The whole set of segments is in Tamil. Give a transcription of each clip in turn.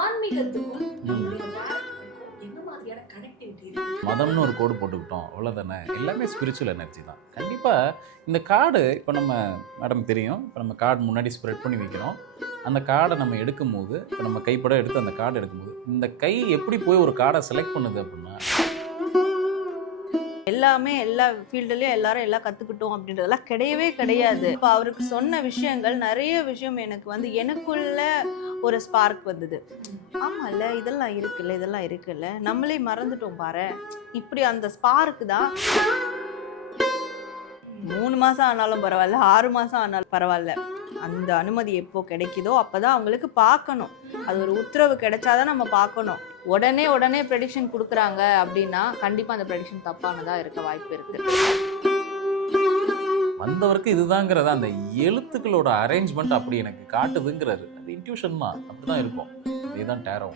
ஆன்மீகத்துக்கும் உங்களுடைய character-க்கும் என்ன மாதிரியான கனெக்டிவிட்டி இருக்கு? மதம்னு ஒரு கோடு போட்டுக்கிட்டோம். அவ்வளோதானே எல்லாமே ஸ்பிரிச்சுவல் எனர்ஜி தான். கண்டிப்பாக இந்த கார்டு இப்போ நம்ம மேடம் தெரியும். இப்போ நம்ம கார்டு முன்னாடி ஸ்ப்ரெட் பண்ணி வைக்கிறோம். அந்த கார்டை நம்ம எடுக்கும்போது இப்போ நம்ம கைப்பட எடுத்து அந்த கார்டு எடுக்கும்போது இந்த கை எப்படி போய் ஒரு கார்டை செலக்ட் பண்ணுது அப்படின்னா எல்லாமே எல்லா ஃபீல்டுலயும் எல்லாரும் எல்லாம் கத்துக்கிட்டோம் அப்படின்றதெல்லாம் கிடையவே கிடையாது. இப்போ அவருக்கு சொன்ன விஷயங்கள் நிறைய விஷயம் எனக்கு வந்து எனக்குள்ள ஒரு ஸ்பார்க் வந்தது. ஆமால்ல இதெல்லாம் இருக்குல்ல இதெல்லாம் இருக்குல்ல. நம்மளே மறந்துட்டோம் பாரு. இப்படி அந்த ஸ்பார்க் தான் மூணு மாசம் ஆனாலும் பரவாயில்ல ஆறு மாசம் ஆனாலும் பரவாயில்ல அந்த அனுமதி எப்போ கிடைக்குதோ அப்பதான் அவங்களுக்கு பார்க்கணும். அது ஒரு உத்தரவு கிடைச்சாதான் நம்ம பார்க்கணும். உடனே உடனே ப்ரெடிக்ஷன் கொடுக்குறாங்க அப்படின்னா கண்டிப்பா அந்த ப்ரெடிக்ஷன் தப்பானதா இருக்க வாய்ப்பு இருக்கு. வந்தவருக்கு இதுதாங்கிறத அந்த எழுத்துக்களோட அரேஞ்ச்மெண்ட் அப்படி எனக்கு காட்டுதுங்கிறாரு அது இன்ட்யூஷன் தான். அப்படி தான் இருக்கும். இதுதான் டேரோ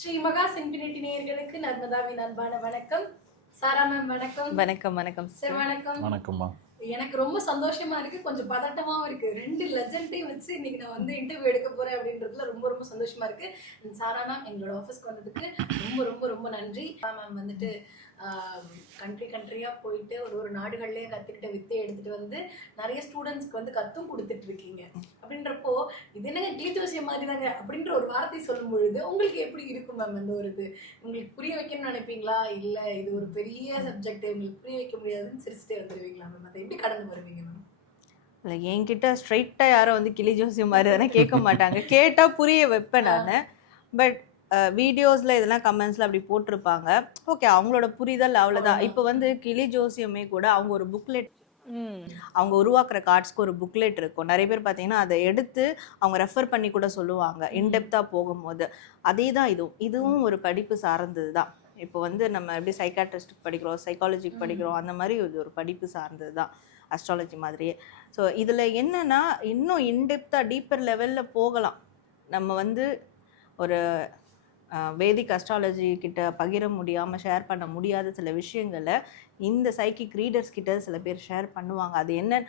ஸ்ரீ மகா இன்ஃபினிட்டி நேயர்களுக்கு நர்மதாவின் அன்பான வணக்கம். சாரா மேம் வணக்கம். வணக்கம் வணக்கம் சார் வணக்கம். வணக்கம்மா. எனக்கு ரொம்ப சந்தோஷமா இருக்கு. கொஞ்சம் பதட்டமாவும் இருக்கு. ரெண்டு லெஜண்டையும் வச்சு இன்னைக்கு நான் வந்து இன்டர்வியூ எடுக்க போறேன் அப்படின்றதுல ரொம்ப ரொம்ப சந்தோஷமா இருக்கு. சாரா மேம் எங்களோட ஆஃபீஸ்க்கு வந்ததுக்கு ரொம்ப ரொம்ப ரொம்ப நன்றி. மேம் வந்துட்டு கண்ட்ரி கண்ட்ரியா போயிட்டு ஒரு ஒரு நாடுகள்லயே கத்துக்கிட்ட வித்தை எடுத்துட்டு வந்து நிறைய ஸ்டூடெண்ட்ஸ்க்கு வந்து கத்தும் கொடுத்துட்டு இருக்கீங்க. அப்படின்றப்போ இது என்னங்க கிளி ஜோசியம் மாதிரி தாங்க அப்படின்ற ஒரு வார்த்தை சொல்லும் பொழுது உங்களுக்கு எப்படி இருக்கும் மேம் அந்த ஒரு இது? உங்களுக்கு புரிய வைக்கணும்னு நினைப்பீங்களா? இல்ல இது ஒரு பெரிய சப்ஜெக்ட் உங்களுக்கு புரிய வைக்க முடியாதுன்னு சிரிச்சுட்டே வந்துருவீங்களா மேம் அதை எப்படி கடந்து வருவீங்க மேம் இல்லை என்கிட்ட ஸ்ட்ரைட்டாக யாரும் வந்து கிளி ஜோசியம் மாதிரி தானே கேட்க மாட்டாங்க. கேட்டால் புரிய வைப்பேன் நான். பட் வீடியோஸில் இதெல்லாம் கமெண்ட்ஸில் அப்படி போட்டிருப்பாங்க. ஓகே அவங்களோட புரிதல் அவ்வளோதான் இப்போ வந்து கிளி ஜோசியமே கூட அவங்க ஒரு புக்லெட் அவங்க உருவாக்குற கார்ட்ஸ்க்கு ஒரு புக்லெட் இருக்கும். நிறைய பேர் பார்த்தீங்கன்னா அதை எடுத்து அவங்க ரெஃபர் பண்ணி கூட சொல்லுவாங்க. இன்டெப்த்தாக போகும்போது. அதே தான் இதுவும் இதுவும் ஒரு படிப்பு சார்ந்தது தான் இப்போ வந்து நம்ம எப்படி சைக்காட்ரிஸ்ட் படிக்கிறோம் சைக்காலஜிக்கு படிக்கிறோம் அந்த மாதிரி இது ஒரு படிப்பு சார்ந்தது தான் அஸ்ட்ராலஜி மாதிரியே. ஸோ இதில் என்னன்னா இன்னும் இன்டெப்த்தாக டீப்பர் லெவலில் போகலாம். நம்ம வந்து ஒரு வேதிக் அஸ்ட்ராலஜி கிட்ட பகிர முடியாமல் ஷேர் பண்ண முடியாத சில விஷயங்களை இந்த சைக்கிக் ரீடர்ஸ் கிட்ட சில பேர் ஷேர் பண்ணுவாங்க. அது என்ன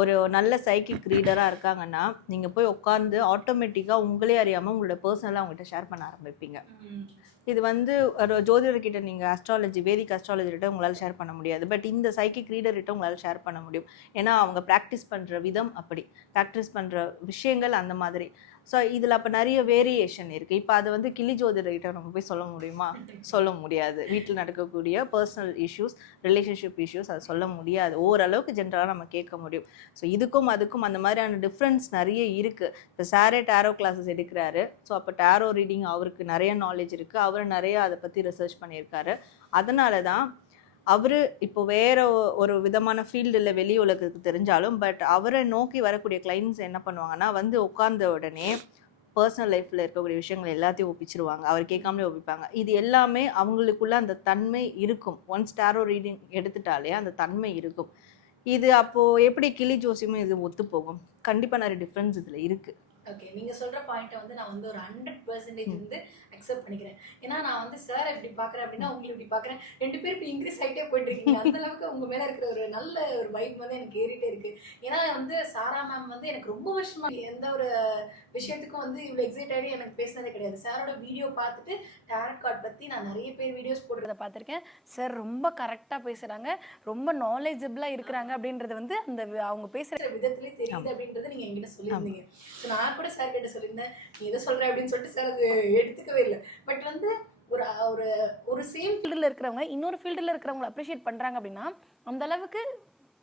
ஒரு நல்ல சைக்கிக் ரீடராக இருக்காங்கன்னா நீங்கள் போய் உட்காந்து ஆட்டோமேட்டிக்காக உங்களே அறியாமல் உங்களோட பர்சனலாக அவங்ககிட்ட ஷேர் பண்ண ஆரம்பிப்பீங்க. இது வந்து ஒரு ஜோதிடர்கிட்ட நீங்கள் அஸ்ட்ராலஜி வேதிக் அஸ்ட்ராலஜிகிட்ட உங்களால் ஷேர் பண்ண முடியாது. பட் இந்த சைக்கிக் ரீடர்கிட்ட உங்களால் ஷேர் பண்ண முடியும். ஏன்னா அவங்க ப்ராக்டிஸ் பண்ணுற விதம் அப்படி. ப்ராக்டிஸ் பண்ணுற விஷயங்கள் அந்த மாதிரி. ஸோ இதில் அப்போ நிறைய வேரியேஷன் இருக்குது இப்போ அதை வந்து கிளி ஜோதிடர்கிட்ட நம்ம போய் சொல்ல முடியுமா? சொல்ல முடியாது. வீட்டில் நடக்கக்கூடிய பர்சனல் இஷ்யூஸ் ரிலேஷன்ஷிப் இஷ்யூஸ் அதை சொல்ல முடியாது. ஓரளவுக்கு ஜென்ரலாக நம்ம கேட்க முடியும். ஸோ இதுக்கும் அதுக்கும் அந்த மாதிரியான டிஃப்ரென்ஸ் நிறைய இருக்குது இப்போ சாரே டேரோ கிளாஸஸ் எடுக்கிறாரு. ஸோ அப்போ டேரோ ரீடிங் அவருக்கு நிறைய நாலேஜ் இருக்குது அவர் நிறைய அதை பற்றி ரிசர்ச் பண்ணியிருக்காரு. அதனால தான் அவர் இப்போ வேற ஒரு விதமான ஃபீல்டில் வெளி உலகத்துக்கு தெரிஞ்சாலும் பட் அவரை நோக்கி வரக்கூடிய கிளைண்ட்ஸ் என்ன பண்ணுவாங்கன்னா வந்து உட்கார்ந்த உடனே பர்சனல் லைஃப்பில் இருக்கக்கூடிய விஷயங்கள் எல்லாத்தையும் ஒப்பிச்சிருவாங்க. அவர் கேட்காமலே ஒப்பிப்பாங்க. இது எல்லாமே அவங்களுக்குள்ள அந்த தன்மை இருக்கும். ஒன்ஸ் டேரோ ரீடிங் எடுத்துட்டாலே அந்த தன்மை இருக்கும். இது அப்போ எப்படி கிளி ஜோசியமும் இது ஒத்து போகும் கண்டிப்பாக நிறைய டிஃப்ரென்ஸ் இதில் இருக்கு. ஓகே நீங்க சொல்ற பாயிண்ட்டை வந்து நான் வந்து ஒரு ஹண்ட்ரட் பர்சன்டேஜ் வந்து அக்செப்ட் பண்ணிக்கிறேன். ஏன்னா நான் வந்து சார் எப்படி பாக்குறேன் அப்படின்னா உங்களை இப்படி பாக்குறேன் ரெண்டு பேரும் இப்படி இன்க்ரீஸ் ஆகிட்டே போயிட்டு இருக்கீங்க அந்த அளவுக்கு உங்க மேல இருக்கிற ஒரு நல்ல ஒரு வைப் வந்து எனக்கு ஏறிட்டே இருக்கு. ஏன்னா வந்து சாரா மேம் வந்து எனக்கு ரொம்ப வருஷமா எந்த ஒரு விஷயத்துக்கும் வந்து இவ்வளவு எக்ஸைட் ஆகி எனக்கு பேசினதே கிடையாது. சாரோட வீடியோ பார்த்துட்டு டேரட் கார்ட் பத்தி நான் நிறைய பேர் வீடியோஸ் போடுறத பார்த்துருக்கேன். சார் ரொம்ப கரெக்டாக பேசுகிறாங்க ரொம்ப நாலேஜபிளாக இருக்கிறாங்க அப்படின்றது வந்து அந்த அவங்க பேசுகிற பேசுற விதத்திலே தெரியுது அப்படின்றத நீங்க என்கிட்ட சொல்லியிருந்தீங்க. So, நான் கூட சார் கிட்ட சொல்லியிருந்தேன். நீ எதை சொல்ற? அப்படின்னு சொல்லிட்டு சார் அது எடுத்துக்கவே இல்லை. பட் வந்து ஒரு ஒரு ஒரு சேம் ஃபீல்டில் இருக்கிறவங்க இன்னொரு ஃபீல்டில் இருக்கிறவங்களை அப்ரிஷியேட் பண்ணுறாங்க அப்படின்னா அந்த அளவுக்கு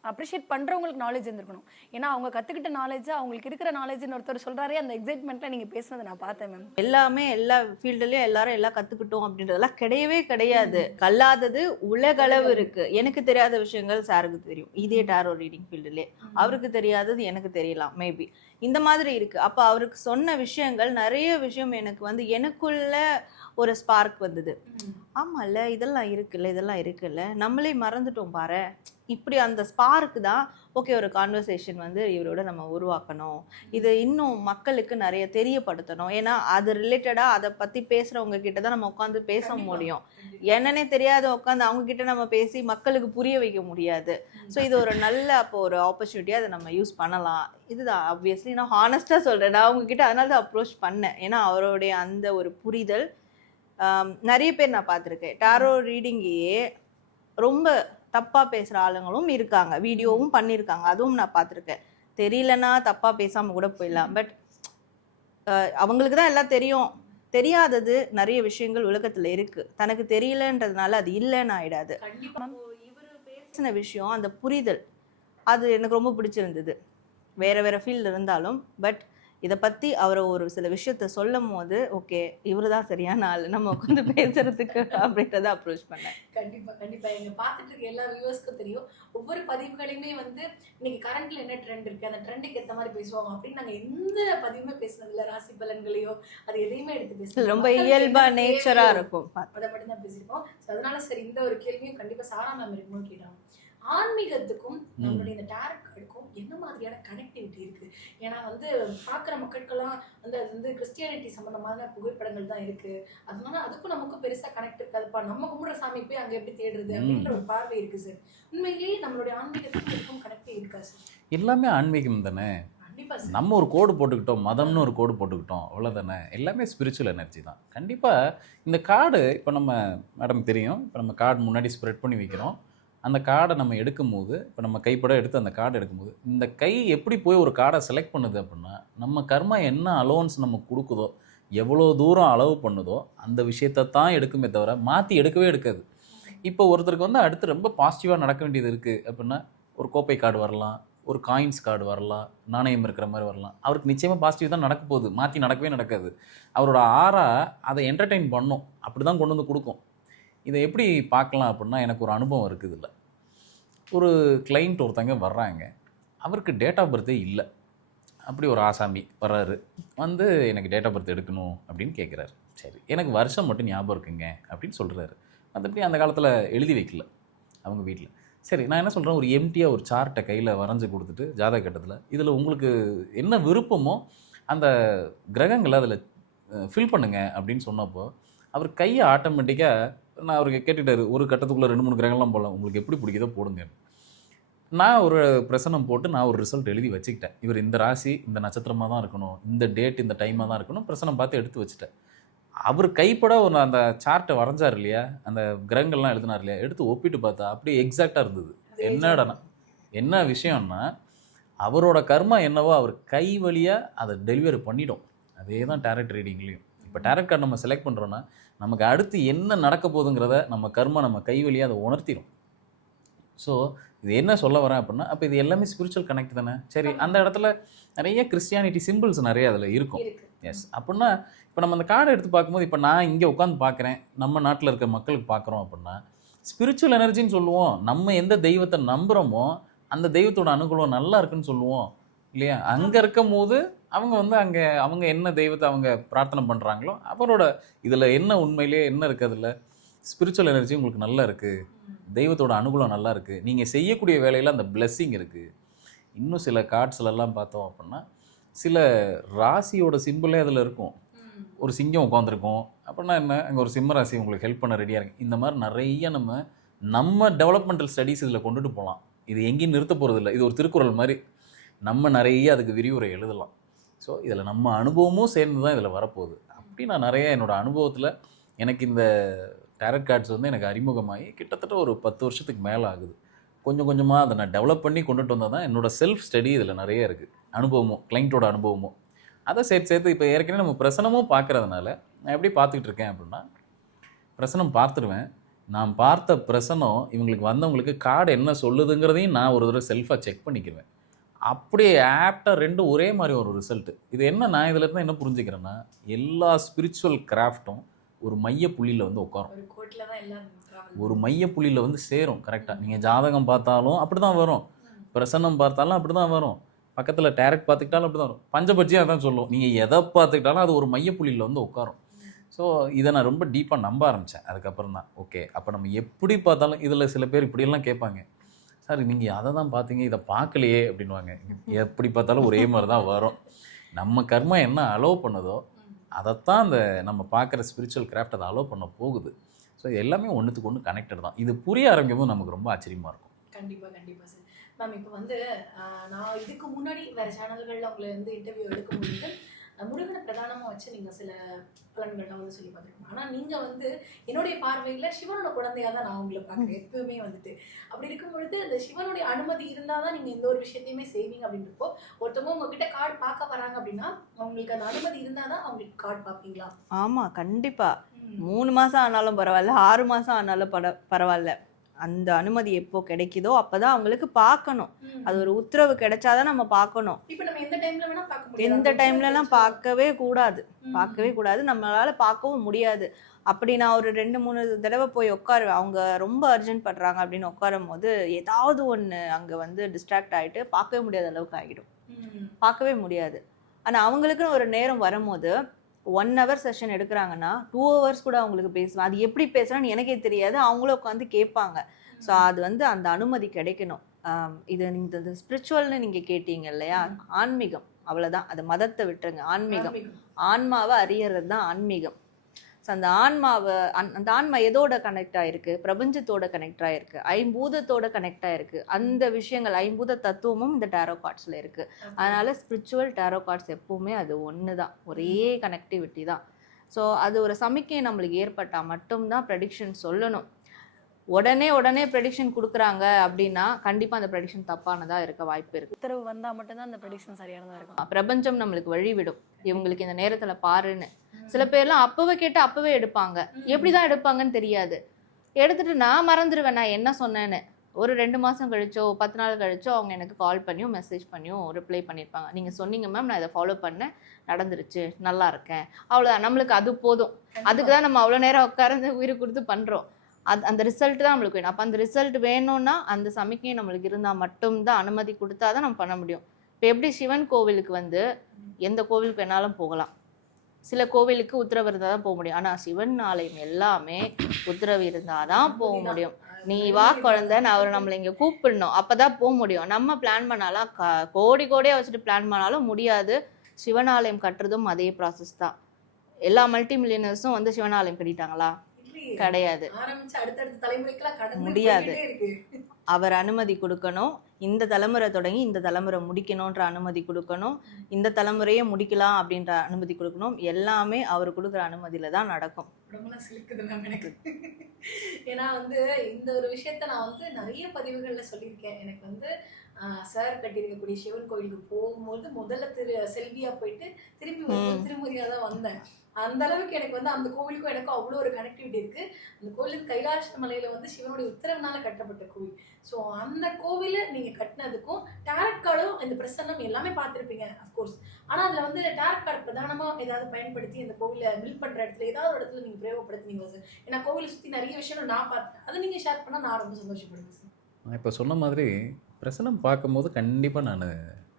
அப்ரிஷியேட் பண்ணுறவங்களுக்கு நாலேஜ் இருந்திருக்கணும். ஏன்னா அவங்க கற்றுக்கிட்ட நாலேஜ் அவங்களுக்கு இருக்கிற நாலேஜ்னு ஒருத்தர் சொல்கிறாரே அந்த எக்ஸைட்மெண்ட்டில் நீங்கள் பேசுனதை நான் பார்த்தேன் மேம் எல்லாமே எல்லா ஃபீல்டுலயும் எல்லாரும் எல்லாம் கத்துக்கிட்டோம் அப்படின்றதெல்லாம் கிடையவே கிடையாது. கல்லாதது உலகளவு இருக்கு. எனக்கு தெரியாத விஷயங்கள் சாருக்கு தெரியும். இதே டேரோ ரீடிங் ஃபீல்டுலே அவருக்கு தெரியாதது எனக்கு தெரியலாம் மேபி இந்த மாதிரி இருக்கு. அப்ப அவருக்கு சொன்ன விஷயங்கள் நிறைய விஷயம் எனக்கு வந்து எனக்குள்ள ஒரு ஸ்பார்க் வந்தது. ம். ஆமால்ல இதெல்லாம் இருக்குல்ல இதெல்லாம் இருக்குல்ல. நம்மளே மறந்துட்டோம் பாரு. இப்படி அந்த ஸ்பார்க்கு தான் ஓகே ஒரு கான்வர்சேஷன் வந்து இவரோட நம்ம உருவாக்கணும். இது இன்னும் மக்களுக்கு நிறைய தெரியப்படுத்தணும். ஏன்னா அது ரிலேட்டடாக அதை பற்றி பேசுகிறவங்க கிட்ட தான் நம்ம உட்காந்து பேச. முடியும். என்னன்னே தெரியாத உட்காந்து அவங்க கிட்ட நம்ம பேசி மக்களுக்கு புரிய வைக்க முடியாது. ஸோ இது ஒரு நல்ல அப்போ ஒரு ஆப்பர்ச்சுனிட்டியாக அதை நம்ம யூஸ் பண்ணலாம். இதுதான் ஆப்வியஸ்லி நான் ஹானஸ்ட்டாக சொல்கிறேன் நான் உங்ககிட்ட அதனால தான் அப்ரோச் பண்ணேன். ஏன்னா அவருடைய அந்த ஒரு புரிதல் நிறைய பேர் நான் பார்த்துருக்கேன். டாரோ ரீடிங்கையே ரொம்ப தப்பாக பேசுகிற ஆளுங்களும் இருக்காங்க. வீடியோவும் பண்ணியிருக்காங்க அதுவும் நான் பார்த்துருக்கேன். தெரியலனா தப்பாக பேசாமல் கூட போயிடலாம். பட் அவங்களுக்கு தான் எல்லாம் தெரியும். தெரியாதது நிறைய விஷயங்கள் உலகத்தில் இருக்குது தனக்கு தெரியலன்றதுனால அது இல்லைன்னு ஆயிடாது. பேசின விஷயம் அந்த புரிதல் அது எனக்கு ரொம்ப பிடிச்சிருந்தது. வேறு வேறு ஃபீல்டு இருந்தாலும் பட் இதை பற்றி அவர் ஒரு சில விஷயத்த சொல்லும் போது ஓகே இவர் தான் சரியான ஆள். நம்ம உட்காந்து பேசுறதுக்கு அப்படின்றத அப்ரோச் பண்ணேன். கண்டிப்பா கண்டிப்பா. எங்க பார்த்துட்டு இருக்க எல்லா வியூவர்ஸ்க்கும் தெரியும். ஒவ்வொரு பதிவுகளையுமே வந்து இன்னைக்கு கரண்ட்ல என்ன ட்ரெண்ட் இருக்கு அந்த ட்ரெண்டுக்கு ஏத்த மாதிரி பேசுவாங்க அப்படின்னு நாங்க எந்த பதிவுமே பேசுனது இல்ல ராசி பலன்களையோ அது எதையுமே எடுத்து பேசல ரொம்ப மக்களுக்கு இயல்பா என்ன நேச்சரா தேவையோ இருக்கும் அதை மட்டும் தான் பேசியிருக்கோம் So, அதனால சரி இந்த ஒரு கேள்வியும் கண்டிப்பா சாரா மேம் இருக்குமோ கேட்டாங்க ஆன்மீகத்துக்கும் நம்மளுடைய இந்த டேரட் கார்டுக்கும் என்ன மாதிரியான கனெக்டிவிட்டி இருக்கு? ஏன்னா வந்து பார்க்குற மக்களுக்கெல்லாம் வந்து அது வந்து கிறிஸ்டியானிட்டி சம்பந்தமான புகைப்படங்கள் தான் இருக்கு. அதனால அதுக்கும் நமக்கும் பெருசா கனெக்ட் இருக்காதுப்பா நம்ம கும்பிடுற சாமி போய் அங்க எப்படி தேடுறது அப்படின்ற ஒரு பார்வை இருக்கு சார் உண்மையிலேயே நம்மளுடைய ஆன்மீகத்துக்கும் இதுக்கும் கனெக்ட் இருக்கா சார் எல்லாமே ஆன்மீகம் தானே? நம்ம ஒரு கோடு போட்டுக்கிட்டோம் மதம்னு ஒரு கோடு போட்டுக்கிட்டோம் அவ்வளோதானே எல்லாமே ஸ்பிரிச்சுவல் எனர்ஜி தான். கண்டிப்பாக இந்த கார்டு இப்போ நம்ம மேடம் தெரியும் இப்போ நம்ம கார்டு முன்னாடி ஸ்ப்ரெட் பண்ணி வைக்கிறோம். அந்த கார்டை நம்ம எடுக்கும்போது இப்போ நம்ம கைப்பட எடுத்து அந்த கார்டை எடுக்கும்போது இந்த கை எப்படி போய் ஒரு கார்டை செலக்ட் பண்ணுது அப்படின்னா நம்ம கர்மா என்ன அலோன்ஸ் நம்ம கொடுக்குதோ எவ்வளோ தூரம் அளவு பண்ணுதோ அந்த விஷயத்தை தான் எடுக்குமே தவிர மாற்றி எடுக்கவே எடுக்காது. இப்போ ஒருத்தருக்கு வந்து அடுத்து ரொம்ப பாசிட்டிவாக நடக்க வேண்டியது இருக்குது அப்படின்னா ஒரு கோப்பை கார்டு வரலாம் ஒரு காயின்ஸ் கார்டு வரலாம் நாணயம் இருக்கிற மாதிரி வரலாம். அவருக்கு நிச்சயமாக பாசிட்டிவ் தான் நடக்க போகுது. மாற்றி நடக்கவே நடக்காது. அவரோட ஆறா அதை என்டர்டெயின் பண்ணும். அப்படி தான் கொண்டு வந்து கொடுக்கும். இதை எப்படி பார்க்கலாம் அப்படின்னா எனக்கு ஒரு அனுபவம் இருக்குது இல்லை ஒரு கிளைண்ட் ஒருத்தங்க வர்றாங்க. அவருக்கு டேட் ஆஃப் பர்த்தே இல்லை. அப்படி ஒரு ஆசாமி வர்றாரு. வந்து எனக்கு டேட் ஆஃப் பர்த் எடுக்கணும் அப்படின்னு கேட்குறாரு சரி எனக்கு வருஷம் மட்டும் ஞாபகம் இருக்குங்க அப்படின்னு சொல்கிறாரு மற்றபடி அந்த காலத்தில் எழுதி வைக்கல அவங்க வீட்டில் சரி நான் என்ன சொல்கிறேன் ஒரு எம்டியாக ஒரு சார்ட்டை கையில் வரைஞ்சி கொடுத்துட்டு ஜாதக கட்டத்தில் இதில் உங்களுக்கு என்ன விருப்பமோ அந்த கிரகங்களை அதில் ஃபில் பண்ணுங்க அப்படின்னு சொன்னப்போ அவர் கையை ஆட்டோமேட்டிக்காக நான் அவருக்கு கேட்டுட்டாரு ஒரு கட்டத்துக்குள்ளே ரெண்டு மூணு கிரகம்லாம் போடலாம். உங்களுக்கு எப்படி பிடிக்குதோ போடுங்க. நான் ஒரு பிரசனம் போட்டு நான் ஒரு ரிசல்ட் எழுதி வச்சுக்கிட்டேன். இவர் இந்த ராசி இந்த நட்சத்திரமாக தான் இருக்கணும். இந்த டேட் இந்த டைமாக தான் இருக்கணும். பிரசனம் பார்த்து எடுத்து வச்சுட்டேன். அவர் கைப்பட ஒரு அந்த சார்ட்டை வரைஞ்சார் இல்லையா? அந்த கிரகங்கள்லாம் எழுதினார் இல்லையா? எடுத்து ஒப்பிட்டு பார்த்தா அப்படியே எக்ஸாக்டாக இருந்தது. என்னடா என்ன விஷயம்னா அவரோட கர்மா என்னவோ அவர் கை வழியாக அதை டெலிவரி பண்ணிடும். அதே தான் டேரக்ட் ரீடிங்லேயும் இப்போ டேரக்ட் கார்டு நம்ம செலக்ட் பண்ணுறோன்னா நமக்கு அடுத்து என்ன நடக்க போகுதுங்கிறத நம்ம கர்மா நம்ம கை வழியாக அதை உணர்த்திடும் ஸோ இது என்ன சொல்ல வரேன் அப்படின்னா அப்போ இது எல்லாமே ஸ்பிரிச்சுவல் கனெக்ட் தானே? சரி அந்த இடத்துல நிறைய கிறிஸ்டியானிட்டி சிம்பிள்ஸ் நிறைய அதில் இருக்கும். இருக்கு. எஸ் அப்படின்னா இப்போ நம்ம அந்த கார்டை எடுத்து பார்க்கும்போது இப்போ நான் இங்கே உட்காந்து பார்க்குறேன் நம்ம நாட்டில் இருக்க மக்களுக்கு பார்க்குறோம் அப்படின்னா ஸ்பிரிச்சுவல் எனர்ஜின்னு சொல்லுவோம். நம்ம எந்த தெய்வத்தை நம்புகிறோமோ அந்த தெய்வத்தோட அனுகூலம் நல்லா இருக்குன்னு சொல்லுவோம். இல்லையா? அங்கே இருக்கும் போது அவங்க வந்து அங்கே அவங்க என்ன தெய்வத்தை அவங்க பிரார்த்தனை பண்ணுறாங்களோ அவரோட இதில் என்ன உண்மையிலேயே என்ன இருக்குது அதில்? ஸ்பிரிச்சுவல் எனர்ஜி உங்களுக்கு நல்லா இருக்குது தெய்வத்தோட அனுகூலம் நல்லா இருக்குது நீங்கள் செய்யக்கூடிய வேலையில் அந்த பிளெஸ்ஸிங் இருக்குது இன்னும் சில கார்ட்ஸ்லலாம் பார்த்தோம் அப்படின்னா சில ராசியோட சிம்பிளே அதில் இருக்கும். ஒரு சிங்கம் உட்காந்துருக்கும் அப்படின்னா என்ன? அங்கே ஒரு சிம்ம ராசி உங்களுக்கு ஹெல்ப் பண்ண ரெடியாக இருக்கு. இந்த மாதிரி நிறைய நம்ம நம்ம டெவலப்மெண்டல் ஸ்டடீஸ் இதில் கொண்டுட்டு போகலாம் இது எங்கேயும் நிறுத்த போகிறது இல்லை இது ஒரு திருக்குறள் மாதிரி நம்ம நிறைய அதுக்கு விரிவுரை எழுதலாம். ஸோ இதில் நம்ம அனுபவமும் சேர்ந்து தான் இதில் வரப்போகுது. அப்படி நான் நிறைய என்னோட அனுபவத்தில் எனக்கு இந்த டேரட் கார்ட்ஸ் வந்து எனக்கு அறிமுகமாகி கிட்டத்தட்ட ஒரு பத்து வருஷத்துக்கு மேலே ஆகுது. கொஞ்சம் கொஞ்சமாக அதை நான் டெவலப் பண்ணி கொண்டுட்டு வந்தால் தான் என்னோட செல்ஃப் ஸ்டடி இதில் நிறைய இருக்குது அனுபவமும் கிளைண்ட்டோட அனுபவமும். அதை சேர்த்து சேர்த்து இப்போ ஏற்கனவே நம்ம பிரசனமும் பார்க்கறதுனால நான் எப்படி பார்த்துக்கிட்டு இருக்கேன் அப்படின்னா பிரசனம் பார்த்துருவேன். நான் பார்த்த பிரசனம் இவங்களுக்கு வந்தவங்களுக்கு கார்டு என்ன சொல்லுதுங்கிறதையும் நான் ஒரு தடவை செல்ஃபாக செக் பண்ணிக்குவேன் அப்படியே ஆப்டாக ரெண்டும் ஒரே மாதிரி ஒரு ரிசல்ட்டு இது என்ன நான் இதில் இருந்து என்ன புரிஞ்சுக்கிறேன்னா எல்லா ஸ்பிரிச்சுவல் கிராஃப்ட்டும் ஒரு மைய புள்ளியில் வந்து உட்காரும். ஒரு தான் மைய புள்ளியில் வந்து சேரும் கரெக்டாக நீங்கள் ஜாதகம் பார்த்தாலும் அப்படி தான் வரும் பிரசன்னம் பார்த்தாலும் அப்படி தான் வரும். பக்கத்தில் டேரக்ட் பார்த்துக்கிட்டாலும் அப்படி தான் வரும். பஞ்சபட்சியாக அதான் சொல்லும். நீங்கள் எதை பார்த்துக்கிட்டாலும் அது ஒரு மைய புள்ளியில் வந்து உட்காரும். ஸோ இதை நான் ரொம்ப டீப்பாக நம்ப ஆரம்பித்தேன் அதுக்கப்புறம் தான் ஓகே அப்போ நம்ம எப்படி பார்த்தாலும் இதில் சில பேர் இப்படியெல்லாம் கேட்பாங்க. சார் நீங்கள் அதை தான் பார்த்தீங்க இதை பார்க்கலையே அப்படின்வாங்க எப்படி பார்த்தாலும் ஒரே மாதிரி தான் வரும். நம்ம கர்மா என்ன அலோவ் பண்ணுதோ அதைத்தான் அந்த நம்ம பார்க்குற ஸ்பிரிச்சுவல் கிராஃப்ட் அதை அலோவ் பண்ண போகுது. ஸோ எல்லாமே ஒன்றுத்துக்கு ஒன்று கனெக்டட் தான். இது புரிய ஆரம்பிக்கும் நமக்கு ரொம்ப ஆச்சரியமாக இருக்கும். கண்டிப்பாக கண்டிப்பாக சார். மேம் இப்போ வந்து நான் இதுக்கு முன்னாடி வேறு சேனல்களில் உங்களை வந்து இன்டர்வியூ எடுக்கும்போது முடியுது. முருகனை பிரதானமா வச்சு நீங்க சில பலன்கள்லாம் வந்து சொல்லி பார்த்துருக்கோம். ஆனா நீங்க வந்து என்னுடைய பார்வையில சிவனோட குழந்தையா தான் நான் உங்களை பார்க்குறேன் எப்பவுமே வந்துட்டு. அப்படி இருக்கும் பொழுது அந்த சிவனுடைய அனுமதி இருந்தாதான் நீங்க எந்த ஒரு விஷயத்தையுமே செய்வீங்க அப்படின்றப்போ ஒருத்தவங்க உங்ககிட்ட கார்டு பார்க்க வராங்க அப்படின்னா அவங்களுக்கு அந்த அனுமதி இருந்தாதான் அவங்களுக்கு கார்டு பார்ப்பீங்களா? ஆமா கண்டிப்பா. ம். மூணு மாசம் ஆனாலும் பரவாயில்ல ஆறு மாசம் ஆனாலும் பட பரவாயில்ல. அந்த அனுமதி எப்போ கிடைக்குதோ அப்பதான் அவங்களுக்கு பார்க்கணும். அது ஒரு உத்தரவு கிடைச்சாதான் நம்ம பார்க்கணும். எந்த டைம்ல எல்லாம் பார்க்கவே கூடாது. பார்க்கவே கூடாது. நம்மளால பார்க்கவும் முடியாது. அப்படி நான் ஒரு ரெண்டு மூணு தடவை போய் உட்காருவேன். அவங்க ரொம்ப அர்ஜென்ட் பண்றாங்க அப்படின்னு உட்காரும் போது ஏதாவது ஒன்று அங்க வந்து டிஸ்ட்ராக்ட் ஆயிட்டு பார்க்கவே முடியாத அளவுக்கு ஆகிடும். பார்க்கவே முடியாது. ஆனா அவங்களுக்குன்னு ஒரு நேரம் வரும்போது ஒன் ஹவர் செஷன் எடுக்கிறாங்கன்னா டூ ஹவர்ஸ் கூட அவங்களுக்கு பேசுவேன் அது எப்படி பேசுறான்னு எனக்கே தெரியாது. அவங்களும் உட்காந்து கேட்பாங்க. ஸோ அது வந்து அந்த அனுமதி கிடைக்கணும். இது இந்த ஸ்பிரிச்சுவல்னு நீங்க கேட்டீங்க இல்லையா? ஆன்மீகம். அவ்வளவுதான். அது மதத்தை விட்டுருங்க. ஆன்மீகம். ஆன்மாவை அறியறது தான் ஆன்மீகம். ஸோ அந்த ஆன்மாவை அந்- அந்த ஆன்மா எதோட கனெக்ட் ஆயிருக்கு? பிரபஞ்சத்தோட கனெக்ட் ஆயிருக்கு. ஐம்பூதத்தோட கனெக்ட் ஆயிருக்கு. அந்த விஷயங்கள் ஐம்பூத தத்துவமும் இந்த டேரோ கார்ட்ஸ்ல இருக்கு. அதனால ஸ்பிரிச்சுவல் டேரோ கார்ட்ஸ் எப்பவுமே அது ஒன்று தான் ஒரே கனெக்டிவிட்டி தான். ஸோ அது ஒரு சமிக்கை நம்மளுக்கு ஏற்பட்டால் மட்டும்தான் ப்ரெடிக்ஷன் சொல்லணும். உடனே உடனே ப்ரெடிக்ஷன் கொடுக்குறாங்க அப்படின்னா கண்டிப்பாக அந்த ப்ரெடிக்ஷன் தப்பானதாக இருக்க வாய்ப்பு இருக்கு. உத்தரவு வந்தா மட்டும்தான் அந்த ப்ரெடிக்ஷன் சரியானதா இருக்கும். பிரபஞ்சம் நம்மளுக்கு வழிவிடும். இவங்களுக்கு இந்த நேரத்துல பாருன்னு. சில பேர்லாம் அப்பவே கேட்டு அப்பவே எடுப்பாங்க. எப்படிதான் எடுப்பாங்கன்னு தெரியாது. எடுத்துட்டு நான் மறந்துடுவேன் நான் என்ன சொன்னேன்னு. ஒரு ரெண்டு மாசம் கழிச்சோ பத்து நாள் கழிச்சோ அவங்க எனக்கு கால் பண்ணியும் மெசேஜ் பண்ணியும் ரிப்ளை பண்ணியிருப்பாங்க நீங்க சொன்னீங்க மேம் நான் இதை ஃபாலோ பண்ணேன். நடந்துருச்சு நல்லா இருக்கேன். அவ்வளோதான் நம்மளுக்கு அது போதும். அதுக்கு தான் நம்ம அவ்வளோ நேரம் உட்கார்ந்து உயிரை கொடுத்து பண்றோம். அது அந்த ரிசல்ட் தான் நம்மளுக்கு வேணும். அப்போ அந்த ரிசல்ட் வேணும்னா அந்த சமிக்கை நம்மளுக்கு இருந்தால் மட்டும்தான் அனுமதி கொடுத்தா தான் நம்ம பண்ண முடியும். இப்போ எப்படி சிவன் கோவிலுக்கு வந்து எந்த கோவிலுக்கு வேணாலும் போகலாம். சில கோவிலுக்கு உத்தரவு இருந்தால் தான் போக முடியும். ஆனால் சிவன் ஆலயம் எல்லாமே உத்தரவு இருந்தால் தான் போக முடியும். நீ வா குழந்தை நான் அவர் நம்மளை இங்கே கூப்பிடணும். அப்பதான் போக முடியும். நம்ம பிளான் பண்ணாலும் க- கோடி கோடியா வச்சுட்டு பிளான் பண்ணாலும் முடியாது. சிவனாலயம் கட்டுறதும் அதே ப்ராசஸ் தான். எல்லா மல்டி மில்லியனர்ஸும் வந்து சிவனாலயம் கட்டிட்டாங்களா? இல்லையே. கிடையாது. முடியாது. அவர் அனுமதி கொடுக்கணும். இந்த தலைமுறை தொடங்கி இந்த தலைமுறை முடிக்கணுன்ற அனுமதி கொடுக்கணும். இந்த தலைமுறையே முடிக்கலாம் அப்படின்ற அனுமதி கொடுக்கணும். எல்லாமே அவர் கொடுக்குற அனுமதியில தான் நடக்கும். ஏன்னா வந்து இந்த ஒரு விஷயத்த நான் வந்து நிறைய பதிவுகள்ல சொல்லியிருக்கேன். எனக்கு வந்து சார் கட்டியிருக்கக்கூடிய சிவன் கோயிலுக்கு போகும்போது முதல்ல திரு செல்வியா போயிட்டு திரும்பி வரும்போது திருமுறையா தான் வந்தேன். அந்த அளவுக்கு எனக்கு வந்து அந்த கோவிலுக்கும் எனக்கும் அவ்வளோ ஒரு கனெக்டிவிட்டி இருக்கு. அந்த கோவில் கைலாச மலையில வந்து சிவனுடைய உத்தரவுனால கட்டப்பட்ட கோவில். ஸோ அந்த கோவில நீங்க கட்டினதுக்கும் டேரட் கார்டும் இந்த பிரசன்னம் எல்லாமே பார்த்துருப்பீங்க அஃப்கோர்ஸ் ஆனால் அதில் வந்து டேரட் கார்டு பிரதானமாக ஏதாவது பயன்படுத்தி அந்த கோவிலை பில்ட் பண்ற இடத்துல ஏதாவது ஒரு இடத்துல நீங்க பிரயோகப்படுத்துனீங்க சார் ஏன்னா கோவிலை சுற்றி நிறைய விஷயம் நான் பார்த்தேன் அதை நீங்க ஷேர் பண்ணால் நான் ரொம்ப சந்தோஷப்படுவேன் சார் நான் இப்போ சொன்ன மாதிரி பிரசனம் பார்க்கும்போது கண்டிப்பாக நான்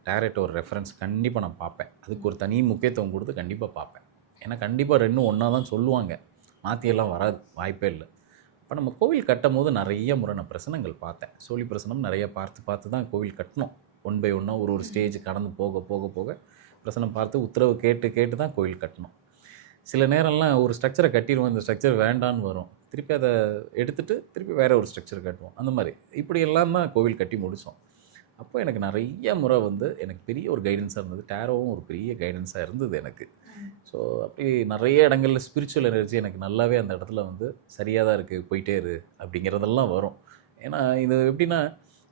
டேரக்ட் ஒரு ரெஃபரன்ஸ் கண்டிப்பாக நான் பார்ப்பேன். அதுக்கு ஒரு தனி முக்கியத்துவம் கொடுத்து கண்டிப்பாக பார்ப்பேன். ஏன்னா கண்டிப்பாக ரெண்டும் ஒன்றா தான் சொல்லுவாங்க. மாற்றியெல்லாம் வராது வாய்ப்பே இல்லை. இப்போ நம்ம கோவில் கட்டும் போது நிறைய முறை பிரசனங்கள் பார்த்தேன். சோழி பிரசனம் நிறைய பார்த்து பார்த்து தான் கோவில் கட்டணும் ஒன் பை ஒன்னாக ஒரு ஒரு ஸ்டேஜ் கடந்து போக போக போக பிரசனம் பார்த்து உத்தரவு கேட்டு கேட்டு தான் கோவில் கட்டணும் சில நேரம்லாம் ஒரு ஸ்ட்ரக்சரை கட்டிடுவோம் இந்த ஸ்ட்ரக்சர் வேண்டான்னு வரும். திருப்பி அதை எடுத்துகிட்டு திருப்பி வேறு ஒரு ஸ்ட்ரக்சர் கட்டுவோம். அந்த மாதிரி. இப்படி எல்லாம் தான் கோவில் கட்டி முடித்தோம் அப்போ எனக்கு நிறைய முறை வந்து எனக்கு பெரிய ஒரு கைடன்ஸாக இருந்தது. டேரோவும் ஒரு பெரிய கைடன்ஸாக இருந்தது எனக்கு. ஸோ அப்படி நிறைய இடங்கள்ல ஸ்பிரிச்சுவல் எனர்ஜி எனக்கு நல்லாவே அந்த இடத்துல வந்து சரியாக தான் இருக்குது போயிட்டே இரு அப்படிங்கிறதெல்லாம் வரும். ஏன்னா இது எப்படின்னா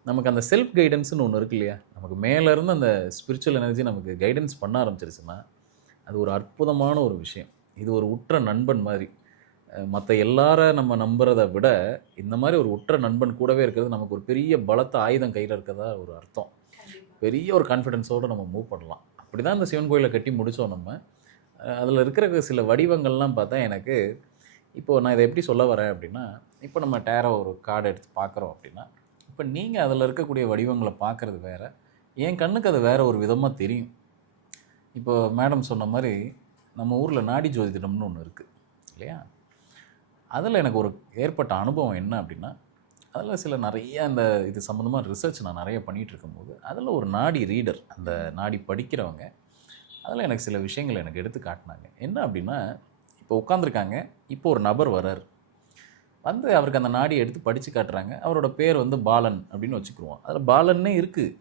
நமக்கு அந்த செல்ஃப் கைடன்ஸ்னு ஒன்று இருக்கு இல்லையா? நமக்கு மேலே இருந்து அந்த ஸ்பிரிச்சுவல் எனர்ஜி நமக்கு கைடன்ஸ் பண்ண ஆரம்பிச்சிருச்சுன்னா அது ஒரு அற்புதமான ஒரு விஷயம். இது ஒரு உற்ற நண்பன் மாதிரி. மற்ற எல்லார நம்ம நம்புறதை விட இந்த மாதிரி ஒரு உற்ற நண்பன் கூடவே இருக்கிறது நமக்கு ஒரு பெரிய பலத்த ஆயுதம் கையில் இருக்கிறதா ஒரு அர்த்தம். பெரிய ஒரு கான்ஃபிடென்ஸோடு நம்ம மூவ் பண்ணலாம். அப்படி தான் இந்த சிவன் கோயிலை கட்டி முடித்தோம் நம்ம. அதில் இருக்கிற சில வடிவங்கள்லாம் பார்த்தா எனக்கு இப்போது நான் இதை எப்படி சொல்ல வரேன் அப்படின்னா இப்போ நம்ம டேரோ ஒரு கார்டு எடுத்து பார்க்குறோம் அப்படின்னா இப்போ நீங்கள் அதில் இருக்கக்கூடிய வடிவங்களை பார்க்குறது வேற. என் கண்ணுக்கு அது வேற ஒரு விதமாக தெரியும். இப்போ மேடம் சொன்ன மாதிரி நம்ம ஊரில் நாடி ஜோதிடம்னு ஒன்று இருக்குது இல்லையா? அதில் எனக்கு ஒரு ஏற்பட்ட அனுபவம் என்ன அப்படின்னா அதில் சில நிறைய அந்த இது சம்மந்தமாக ரிசர்ச் நான் நிறைய பண்ணிகிட்டு இருக்கும்போது அதில் ஒரு நாடி ரீடர் அந்த நாடி படிக்கிறவங்க அதில் எனக்கு சில விஷயங்கள் எனக்கு எடுத்து காட்டினாங்க. என்ன அப்படின்னா இப்போ உட்காந்துருக்காங்க இப்போ ஒரு நபர் வரார் வந்து அவருக்கு அந்த நாடியை எடுத்து படித்து காட்டுறாங்க. அவரோட பேர் வந்து பாலன் அப்படின்னு வச்சுக்கிருவோம். அதில் பாலன்னே இருக்குது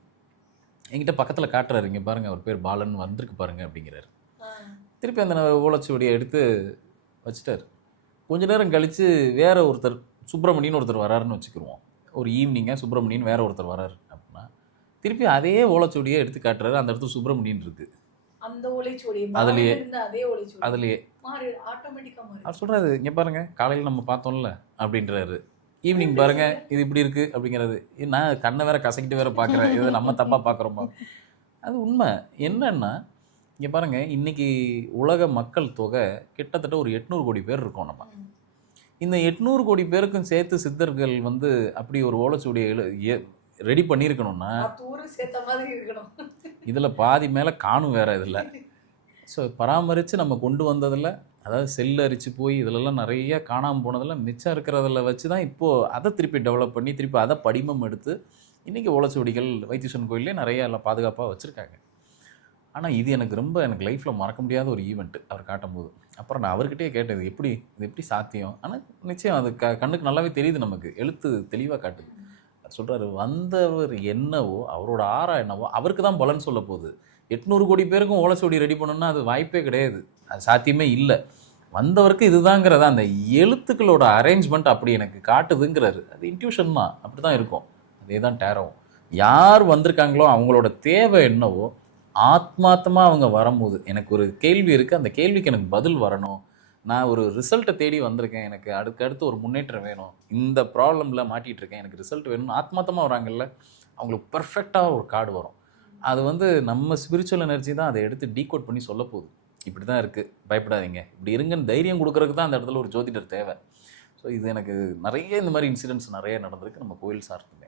என்கிட்ட பக்கத்தில் காட்டுறாரு. இங்கே பாருங்கள் அவர் பேர் பாலன் வந்திருக்கு பாருங்க அப்படிங்கிறாரு. திருப்பி அந்த ஓலைச்சுவடியை எடுத்து வச்சுட்டார். கொஞ்ச நேரம் கழித்து வேற ஒருத்தர் சுப்பிரமணியன் ஒருத்தர் வராருன்னு வச்சுக்கிருவோம். ஒரு ஈவினிங்காக சுப்பிரமணியன் வேற ஒருத்தர் வராரு அப்படின்னா திருப்பி அதே ஓலைச்சுவடியை எடுத்து காட்டுறாரு. அந்த இடத்துல சுப்பிரமணியன் இருக்குது அந்த ஓலைச்சுவடி அதுலயே. அதே ஓலைச்சுவடி அதுலேயே அவர் சொல்கிறாரு இங்கே பாருங்க காலையில் நம்ம பார்த்தோம்ல அப்படின்றாரு. ஈவினிங் பாருங்க இது இப்படி இருக்கு அப்படிங்கிறது நான் கண்ணை வேற கசக்கிட்டு வேற பார்க்குறேன் இது நம்ம தப்பாக பார்க்குறோமா அது உண்மை. என்னன்னா இங்கே பாருங்க இன்னைக்கு உலக மக்கள் தொகை கிட்டத்தட்ட ஒரு எட்நூறு கோடி பேர் இருக்கோம் நம்ம. இந்த எட்நூறு கோடி பேருக்கும் சேர்த்து சித்தர்கள் வந்து அப்படி ஒரு ஓலைச்சுவடியை ரெடி பண்ணியிருக்கணும்னா இதில் பாதி மேலே காணும் வேற இதில். ஸோ பராமரித்து நம்ம கொண்டு வந்ததில் அதாவது செல் அரிச்சு போய் இதிலெல்லாம் நிறைய காணாமல் போனதில் மிச்சம் இருக்கிறதில் வச்சு தான் இப்போது அதை திருப்பி டெவலப் பண்ணி திருப்பி அதை படிமம் எடுத்து இன்றைக்கி ஓலைச்சுவடிகள் வைத்தீஸ்வரன் கோயிலே நிறைய எல்லாம் பாதுகாப்பாக வச்சுருக்காங்க. ஆனால் இது எனக்கு ரொம்ப எனக்கு லைஃப்பில் மறக்க முடியாத ஒரு ஈவெண்ட்டு அவர் காட்டும்போது. அப்புறம் நான் அவர்கிட்டயே கேட்டது எப்படி இது எப்படி சாத்தியம்? ஆனால் நிச்சயம் அது க கண்ணுக்கு நல்லாவே தெரியுது நமக்கு. எழுத்து தெளிவாக காட்டுது. சொல்கிறாரு வந்தவர் என்னவோ அவரோட ஆறா என்னவோ அவருக்கு தான் பலன் சொல்ல போகுது. எட்நூறு கோடி பேருக்கும் ஓலைச்சுவடி ரெடி பண்ணணும்னா அது வாய்ப்பே கிடையாது. அது சாத்தியமே இல்லை. வந்தவருக்கு இதுதாங்கிறத அந்த எழுத்துக்களோட அரேஞ்ச்மெண்ட் அப்படி எனக்கு காட்டுதுங்கிறாரு. அது இன்ட்யூஷன் தான். அப்படி தான் இருக்கும். அதே தான் டேரம் யார் வந்திருக்காங்களோ அவங்களோட தேவை என்னவோ ஆத்மார்த்தமா அவங்க வரும்போது எனக்கு ஒரு கேள்வி இருக்குது அந்த கேள்விக்கு எனக்கு பதில் வரணும். நான் ஒரு ரிசல்ட்டை தேடி வந்திருக்கேன். எனக்கு அடுத்து அடுத்து ஒரு முன்னேற்றம் வேணும். இந்த ப்ராப்ளமில் மாட்டிகிட்டு இருக்கேன். எனக்கு ரிசல்ட் வேணும்னு ஆத்மார்த்தமாக வராங்கல்ல அவங்களுக்கு பர்ஃபெக்டாக ஒரு கார்டு வரும். அது வந்து நம்ம ஸ்பிரிச்சுவல் எனர்ஜி தான் அதை எடுத்து டீகோட் பண்ணி சொல்ல போகுது. இப்படி தான் இருக்குது பயப்படாதீங்க. இப்படி இருங்கன்னு தைரியம் கொடுக்குறதுக்கு தான் அந்த இடத்துல ஒரு ஜோதிடர் தேவை. ஸோ இது எனக்கு நிறைய இந்த மாதிரி இன்சிடென்ட்ஸ் நிறைய நடந்திருக்கு. நம்ம கோயில் சார்ந்து